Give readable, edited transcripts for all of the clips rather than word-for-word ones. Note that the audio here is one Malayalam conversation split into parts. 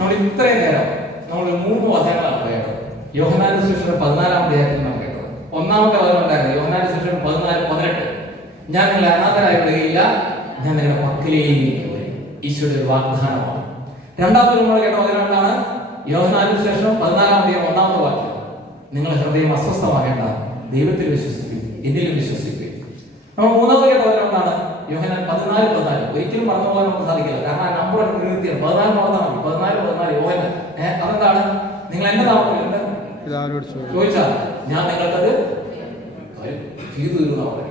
നമ്മൾ ഇത്രയും നേരം നമ്മൾ 3 വചനങ്ങളാണ് കേട്ടത്. യോഹന്നാന്റെ സുവിശേഷം 14-ാം അധ്യായത്തിൽ നാം കേട്ടത്. ഒന്നാമത്തെ വചനം ഉണ്ടായിരുന്നു യോഹന്നാന്റെ സുവിശേഷം 14:18. ഞാൻ നിങ്ങളെ അനാഥരായി വിടുകയില്ല, ഞാൻ നിങ്ങളുടെ പക്കലേക്ക് വരും. ഈശോയുടെ വാഗ്ദാനമാണ്. രണ്ടാമത് നമ്മൾ കേട്ട വചനം എന്താണ്? യോഹന്നാന്റെ സുവിശേഷം 14-ാം അധ്യായം 1-ാമത്തെ വാക്യം. നിങ്ങളുടെ ഹൃദയം അസ്വസ്ഥമാകേണ്ട, ദൈവത്തിൽ വിശ്വസിക്കുക, എന്നിലും വിശ്വസിക്കുക. നമ്മൾ മൂന്നാമത് കേട്ട വചനം എന്താണ്? യോഹന്നാൻ 14:14. ഒരിക്കലും മറന്നു പോകാൻ നമുക്ക് സാധിക്കില്ല, കാരണം ആ നമ്പർ നിർത്തിയാണ്. 14 മറന്നാൽ മതി. 14 യോഹന്നാൻ. അതെന്താണ്? നിങ്ങൾ എന്റെ നാമത്തിൽ ചോദിച്ചാൽ ഞാൻ നിങ്ങൾക്കത് ചെയ്തു തരുന്നതാണ്.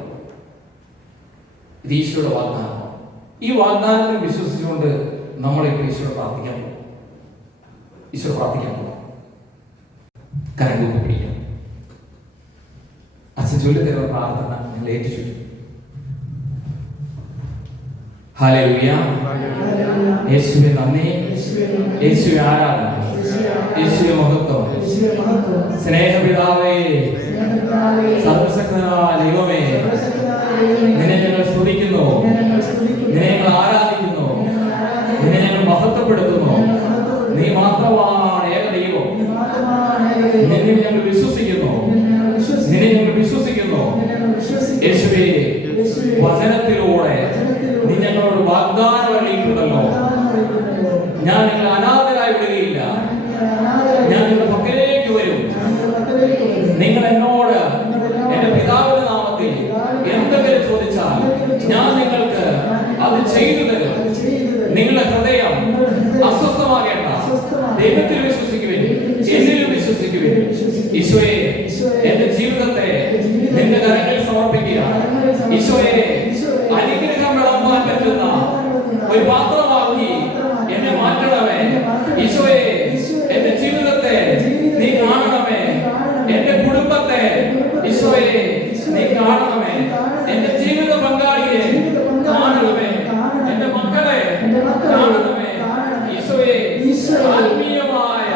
ഇത് ഈശോയുടെ വാഗ്ദാനമാണ്. ഈ വാഗ്ദാനത്തിൽ വിശ്വസിച്ചുകൊണ്ട് നമ്മളിപ്പോൾ ഈശോയെ പ്രാർത്ഥിക്കാൻ പോകും. ഈശോ പ്രാർത്ഥിക്കാൻ പോകും. കരങ്ങൾ പിടിക്കാം. അച്ഛൻ ചൊല്ലി തരുന്ന പ്രാർത്ഥന നിങ്ങൾ ഏറ്റുചൊല്ലും. ഹല്ലേലൂയ. യേശുവേ നന്ദി, യേശുവേ ആരാധന, യേശുവേ മഹത്വം. സ്നേഹപിതാവേ, സർവശക്തനായ ദൈവമേ, നിന്നെ ഞങ്ങൾ സ്തുതിക്കുന്നു, നിന്നെ ഞങ്ങൾ ആരാധിക്കുന്നു, നിന്നെ ഞങ്ങൾ മഹത്വപ്പെടുത്തുന്നു. നീ മാത്രമാണ് ഏക ദൈവം. നിന്നെ ഞങ്ങൾ വിശ്വസിക്കുന്നു, നിന്നെ ഞങ്ങൾ വിശ്വസിക്കുന്നു. യേശുവേ, വചനത്തിലൂടെ നീ ഞങ്ങളോട് വാഗ്ദാനം അറിയിക്കുന്നുണ്ടല്ലോ. ഞാൻ നിങ്ങളെ അനാഥരായി വിടുകയില്ല, ഞാൻ നിങ്ങളുടെ പക്കലേക്ക് വരും. നിങ്ങൾ എന്നോട് എന്റെ പിതാവിന്റെ നാമത്തിൽ എന്തെങ്കിലും ചോദിച്ചാൽ ഞാൻ നിങ്ങൾക്ക് അത് ചെയ്തു തരും. നിങ്ങളുടെ ഹൃദയം അസ്വസ്ഥമാകേണ്ട, ദൈവത്തിൽ വിശ്വസിക്കുവിൻ, എന്നിലും വിശ്വസിക്കുവിൻ. ഈശോയെ, എന്റെ ജീവിതത്തെ നിന്റെ കരങ്ങളിൽ സമർപ്പിക്കുക. ഈശോയെ, അനുഗ്രഹം വിളമ്പാൻ പറ്റുന്ന ഒരു പാത്രമാക്കി എന്നെ മാറ്റണമേ. ഈശോയെ, എന്റെ ജീവിതത്തെ നീ കാണണമേ, എന്റെ കുടുംബത്തെ ഈശോയെ നീ കാണണമേ, എന്റെ ജീവിത പങ്കാളിയെ കാണണമേ, എന്റെ മക്കളെ കാണണമേ. ഈശോയെ, ആത്മീയമായ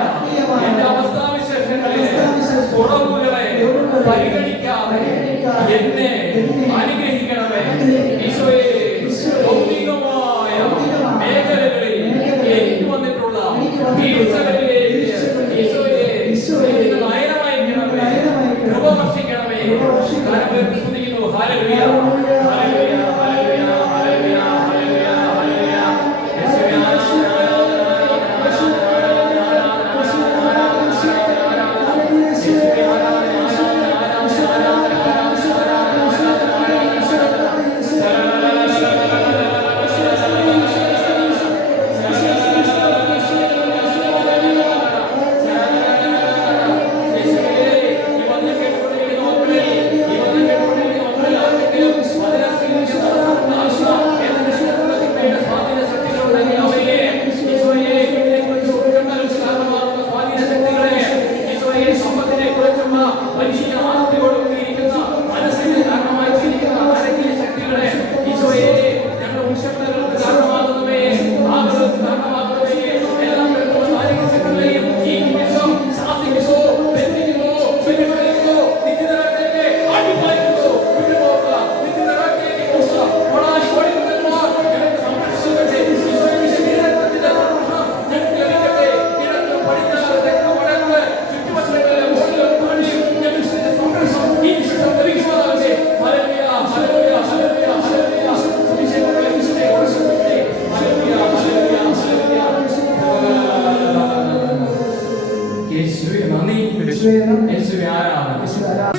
എന്റെ അവസ്ഥാവിശേഷങ്ങളെ, കുറവുകളെ പരിഗണിക്കാതെ എന്നെ അനുഗ്രഹിക്കണമേ. ഈശോയെ, ഭൗതികമായ മേഖലകളിൽ എനിക്ക് വന്നിട്ടുള്ള വീഴ്ചകളിലേക്ക് ഈശോയെ നയനമയക്കണമേ, കൃപ വർഷിക്കണമേ. കാലം സ്തുതിക്കുന്നു. Hallelujah, hallelujah, hallelujah, hallelujah, hallelujah, hallelujah. യേശുവേ നന്ദി, യേശുവേ ആരാധന.